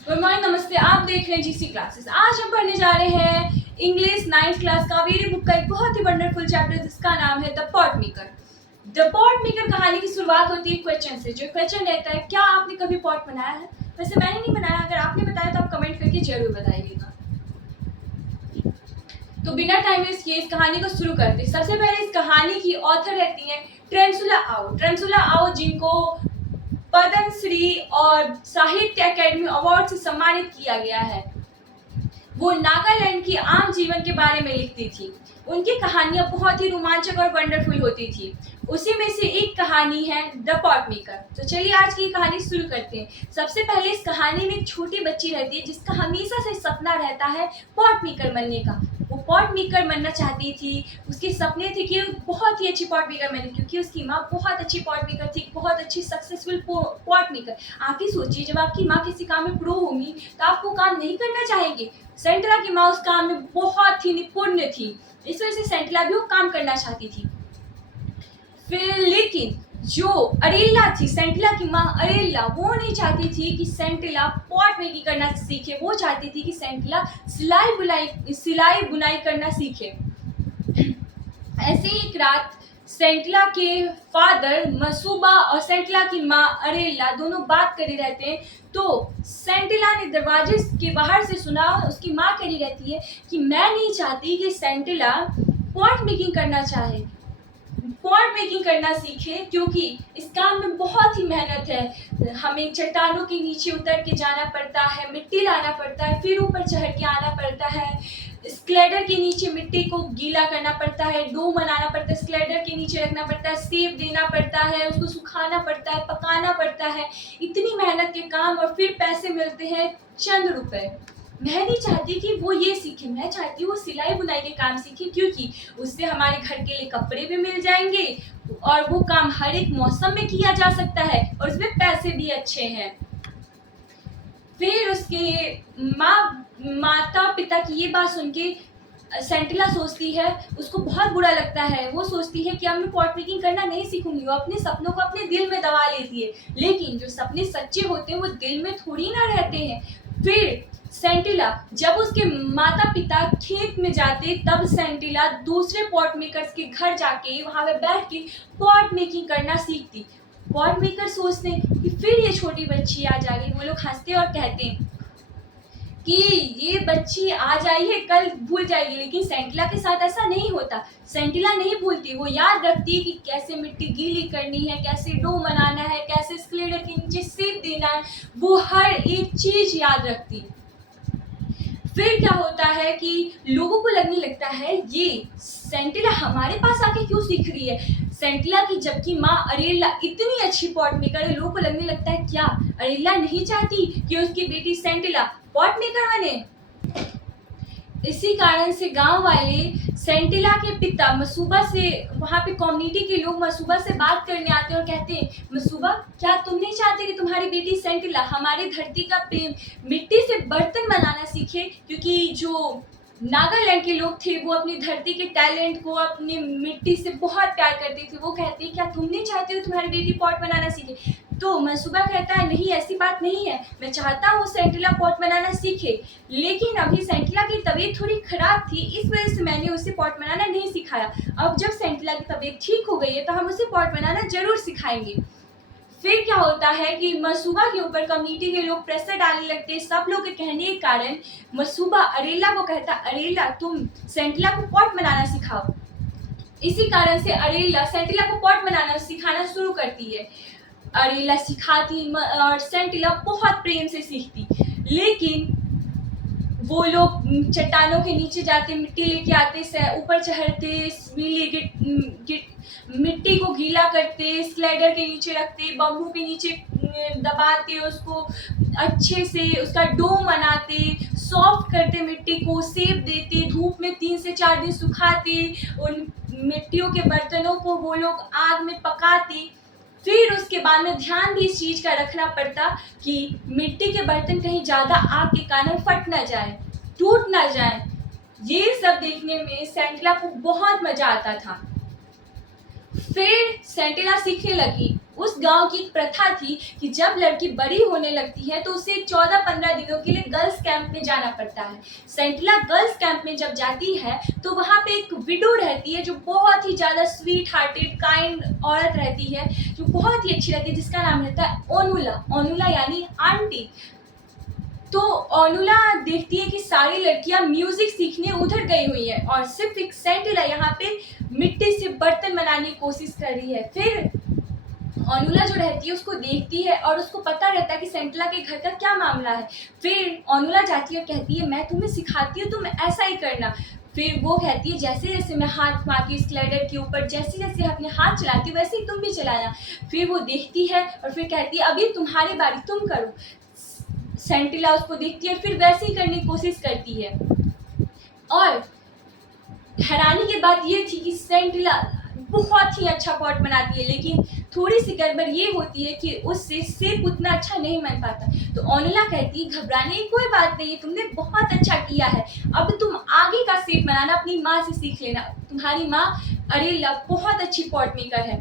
Good morning, नमस्ते। आप देख रहे हैं जीसी क्लासेस। आज हम पढ़ने जा रहे हैं English 9th class Kaveri book का एक बहुत ही वंडरफुल चैप्टर जिसका नाम है the pot maker. The pot maker कहानी की शुरुआत होती है क्वेश्चन से। जो क्वेश्चन रहता है, क्या आपने कभी पॉट बनाया है? वैसे मैंने नहीं बनाया, अगर आपने बताया तो आप कमेंट करके जरूर बताइएगा। तो बिना टाइम वेस्ट किए इस कहानी को शुरू करते हैं। सबसे पहले इस कहानी की ऑथर रहती है ट्रेंसुला आओ। ट्रेंसुला आओ जिनको पद्मश्री और साहित्य अकेडमी अवार्ड से सम्मानित किया गया है। वो नागालैंड की आम जीवन के बारे में लिखती थी। उनकी कहानियां बहुत ही रोमांचक और वंडरफुल होती थी। उसी में से एक कहानी है द पॉट मेकर। तो चलिए आज की कहानी शुरू करते हैं। सबसे पहले इस कहानी में एक छोटी बच्ची रहती है जिसका हमेशा से सपना रहता है पॉट मेकर बनने का। वो पॉट मेकर बनना चाहती थी। उसके सपने थे कि बहुत ही अच्छी पॉट मेकर बने, क्योंकि उसकी माँ बहुत अच्छी पॉट मेकर थी, बहुत अच्छी सक्सेसफुल पॉट मेकर। आप ही सोचिए, जब आपकी माँ किसी काम में प्रो होंगी तो आप वो काम नहीं करना चाहेंगे। सेंटिला की माँ उस काम में बहुत ही निपुण थी, इस वजह से सेंटिला भी वो काम करना चाहती थी। फिर लेकिन जो अरेला थी, सेंटिला की माँ अरेला, वो नहीं चाहती थी कि सेंटिला पॉट मेकिंग करना सीखे। वो चाहती थी कि सेंटिला सिलाई बुनाई करना सीखे। ऐसे ही एक रात सेंटिला के फादर मसूबा और सेंटिला की माँ अरेला दोनों बात कर रहे रहते हैं। तो सेंटिला ने दरवाजे के बाहर से सुना, उसकी माँ कह रही रहती है कि मैं नहीं चाहती कि सेंटिला पॉट मेकिंग करना चाहे, पॉट मेकिंग करना सीखे, क्योंकि इस काम में बहुत ही मेहनत है। हमें चट्टानों के नीचे उतर के जाना पड़ता है, मिट्टी लाना पड़ता है, फिर ऊपर चढ़ के आना पड़ता है, स्क्लेडर के नीचे मिट्टी को गीला करना पड़ता है, डो बनाना पड़ता है, स्क्लेडर के नीचे रखना पड़ता है, सेब देना पड़ता है, उसको सुखाना पड़ता है, पकाना पड़ता है। इतनी मेहनत के काम और फिर पैसे मिलते हैं चंद रुपए। मैं नहीं चाहती कि वो ये सीखे, मैं चाहती हूँ वो सिलाई बुनाई के काम सीखे, क्योंकि उससे हमारे घर के लिए कपड़े भी मिल जाएंगे और वो काम हर एक मौसम में किया जा सकता है और उसमें पैसे भी अच्छे हैं। फिर उसके माता पिता की ये बात सुन के सेंटिला सोचती है, उसको बहुत बुरा लगता है। वो सोचती है कि अब मैं पॉट मेकिंग करना नहीं सीखूंगी। वो अपने सपनों को अपने दिल में दबा लेती है, लेकिन जो सपने सच्चे होते हैं वो दिल में थोड़ी ना रहते हैं। फिर सेंटिला जब उसके माता पिता खेत में जाते, तब सेंटिला दूसरे पॉट मेकर्स के घर जाके वहां पे बैठ के पॉट मेकिंग करना सीखती। पॉट मेकर सोचते हैं कि फिर ये छोटी बच्ची आ जाएगी। वो लोग हंसते और कहते हैं कि ये बच्ची आज आई है, कल भूल जाएगी। लेकिन सेंटिला के साथ ऐसा नहीं होता। सेंटिला नहीं भूलती, वो याद रखती है कि कैसे मिट्टी गीली करनी है, कैसे डो बनाना है, कैसे स्क्लेडर के नीचे सेब देना है। वो हर एक चीज याद रखती है। फिर क्या होता है कि लोगों को लगने लगता है ये सेंटिला हमारे पास आके क्यों सीख रही है। सेंटिला की जबकि माँ अरेला इतनी अच्छी पॉट मेकर है, लोगों को लगने लगता है क्या अरेला नहीं चाहती कि उसकी बेटी सेंटिला पॉट मेकर बने। इसी कारण से गांव वाले सेंटिला के पिता मसूबा से, वहां पे कम्युनिटी के लोग मसूबा से बात करने आते हैं और कहते हैं, मसूबा क्या तुम नहीं चाहते कि तुम्हारी बेटी सेंटिला हमारी धरती का प्रेम मिट्टी से बर्तन बनाना सीखे। क्योंकि जो नागालैंड के लोग थे वो अपनी धरती के टैलेंट को, अपनी मिट्टी से बहुत प्यार करते थे। वो कहते हैं क्या तुम नहीं चाहते हो तुम्हारी बेटी पॉट बनाना सीखे। तो मसूबा कहता है नहीं, ऐसी बात नहीं है, मैं चाहता हूँ सेंटिला पॉट बनाना सीखे, लेकिन अभी सेंटिला की तबीयत थोड़ी खराब थी, इस वजह से मैंने उसे पॉट बनाना नहीं सिखाया। अब जब सेंटिला की तबीयत ठीक हो गई है तो हम उसे पॉट बनाना जरूर सिखाएंगे। फिर क्या होता है कि मसूबा के ऊपर कम्युनिटी के लोग प्रेशर डालने लगते हैं। सब लोग के कहने के कारण मसूबा अरेला को कहता, अरेला तुम सेंटिला को पॉट बनाना सिखाओ। इसी कारण से अरेला सेंटिला को पॉट बनाना सिखाना शुरू करती है। अरेला सिखाती और सेंटिला बहुत प्रेम से सीखती। लेकिन वो लोग चट्टानों के नीचे जाते, मिट्टी लेके आते, ऊपर चढ़ते, मिट्टी को गीला करते, स्लाइडर के नीचे रखते, बम्बू के नीचे दबाते, उसको अच्छे से उसका डो बनाते, सॉफ्ट करते, मिट्टी को सेब देते, धूप में 3 से 4 दिन सुखाते, उन मिट्टियों के बर्तनों को वो लोग आग में पकाते। फिर उसके बाद में ध्यान भी इस चीज का रखना पड़ता कि मिट्टी के बर्तन कहीं ज्यादा आग के कारण फट ना जाए, टूट ना जाए। ये सब देखने में सेंटिला को बहुत मजा आता था। फिर सेंटिला सीखने लगी। उस गांव की एक प्रथा थी कि जब लड़की बड़ी होने लगती है तो उसे 14-15 दिनों के लिए गर्ल्स कैंप में जाना पड़ता है। सेंटिला गर्ल्स कैंप में जब जाती है तो वहाँ पे एक विडो रहती है जो बहुत ही ज़्यादा स्वीट हार्टेड काइंड औरत रहती है, जो बहुत ही अच्छी रहती है, जिसका नाम रहता है ओनुला। ओनुला यानी आंटी। तो ओनुला देखती है कि सारी लड़कियां म्यूजिक सीखने उधर गई हुई है और सिर्फ एक सेंटिला यहाँ पे मिट्टी से बर्तन बनाने की कोशिश कर रही है। फिर ओनुला जो रहती है उसको देखती है और उसको पता रहता है कि सेंटिला के घर का क्या मामला है। फिर ओनुला जाती है और कहती है मैं तुम्हें सिखाती हूँ, तुम ऐसा ही करना। फिर वो कहती है जैसे जैसे मैं हाथ मारती हूँ स्लाइडर के ऊपर, जैसे जैसे अपने हाथ चलाती हूँ वैसे ही तुम भी चलाना। फिर वो देखती है और फिर कहती है अभी तुम्हारी बारी, तुम करो। सेंटिला उसको देखती है फिर वैसे ही करने की कोशिश करती है। और हैरानी की बात ये थी कि सेंटिला बहुत ही अच्छा पॉट बनाती है, लेकिन थोड़ी सी गड़बड़ ये होती है कि उससे सेब उतना अच्छा नहीं बन पाता। तो ओनुला कहती है घबराने की कोई बात नहीं है, तुमने बहुत अच्छा किया है, अब तुम आगे का सेब बनाना अपनी माँ से सीख लेना, तुम्हारी माँ अरेला बहुत अच्छी पॉट मेकर है।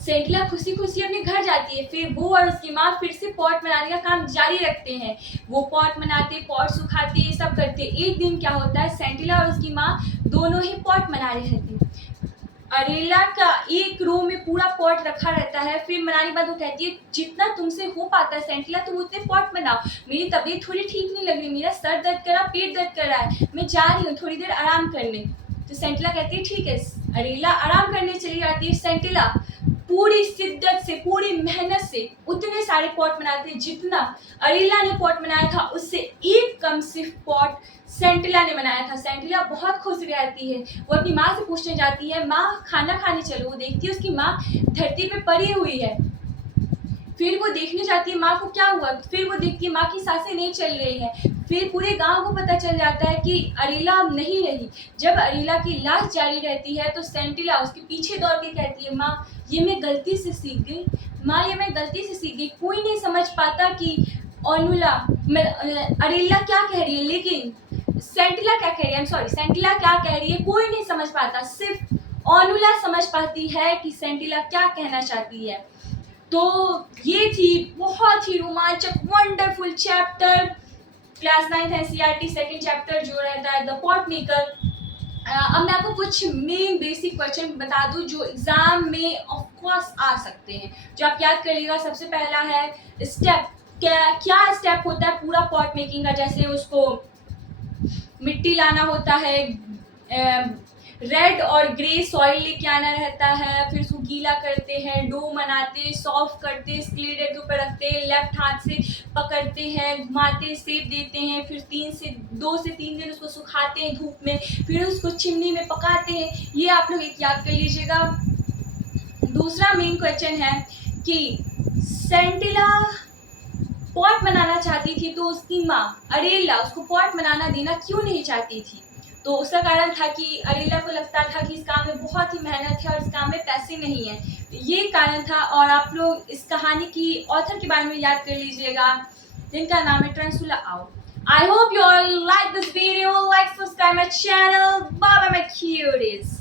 सेंटिला खुशी खुशी अपने घर जाती है। फिर वो और उसकी माँ फिर से पॉट बनाने का काम जारी रखते हैं। वो पॉट बनाते, पॉट सुखाते, ये सब करते। एक दिन क्या होता है, सेंटिला और उसकी माँ दोनों ही पॉट बना रहे रहते हैं। अरेला का एक रो में पूरा पॉट रखा रहता है। फिर बनाने के बाद वो कहती है जितना तुमसे हो पाता है सेंटिला तुम उतने पॉट बनाओ, मेरी तबीयत थोड़ी ठीक नहीं लग रही, मेरा सर दर्द कर रहा, पेट दर्द कर रहा है, मैं जा रही हूँ थोड़ी देर आराम करने। तो सेंटिला कहती है ठीक है। अरेला आराम करने चली जाती है। सेंटिला पूरी शिद्दत से, पूरी मेहनत से उतने सारे पॉट बनाते हैं जितना अरेला ने पॉट बनाया था उससे एक कम सिर्फ पॉट सेंटिला ने बनाया था। सेंटिला बहुत खुश रहती है। वो अपनी माँ से पूछने जाती है माँ खाना खाने चलो। वो देखती है उसकी माँ धरती पे पड़ी हुई है। फिर वो देखने जाती है माँ को क्या हुआ। फिर वो देखती है माँ की सांसें नहीं चल रही है। फिर पूरे गांव को पता चल जाता है कि अरेला अब नहीं रही। जब अरेला की लाश जारी रहती है तो सेंटिला उसके पीछे दौड़ के कहती है माँ ये मैं गलती से सीख गई, माँ ये मैं गलती से सीख गई। कोई नहीं समझ पाता कि ओनुला अरेला क्या कह रही है, लेकिन सेंटिला क्या कह रही है, सेंटिला क्या कह रही है कोई नहीं समझ पाता, सिर्फ ओनुला समझ पाती है कि सेंटिला क्या कहना चाहती है। तो ये थी बहुत ही रोमांचक wonderful chapter class 9 NCERT second chapter जो रहता है द पॉट मेकर। अब मैं आपको कुछ मेन बेसिक क्वेश्चन बता दूं जो एग्जाम में ऑफ कोर्स आ सकते हैं, जो आप याद करिएगा। सबसे पहला है स्टेप, क्या स्टेप होता है पूरा पॉट मेकिंग का। जैसे उसको मिट्टी लाना होता है, रेड और ग्रे सॉइल लेके आना रहता है, फिर उसको गीला करते हैं, डो बनाते, सॉफ्ट करते, स्क्लीडर के ऊपर रखते हैं, लेफ्ट हाथ से पकड़ते हैं, घुमाते, सेप देते हैं, फिर 2 से 3 दिन उसको सुखाते हैं धूप में, फिर उसको चिमनी में पकाते हैं। ये आप लोग एक याद कर लीजिएगा। दूसरा मेन क्वेश्चन है कि सेंटिला पॉट बनाना चाहती थी तो उसकी माँ अरेला उसको पॉट बनाना देना क्यों नहीं चाहती थी। तो उसका कारण था कि अरेला को लगता था कि इस काम में बहुत ही मेहनत है और इस काम में पैसे नहीं है, ये कारण था। और आप लोग इस कहानी की ऑथर के बारे में याद कर लीजिएगा जिनका नाम है ट्रेंसुला आओ। I hope you all like this video, like, subscribe my channel. Bye bye my cuties.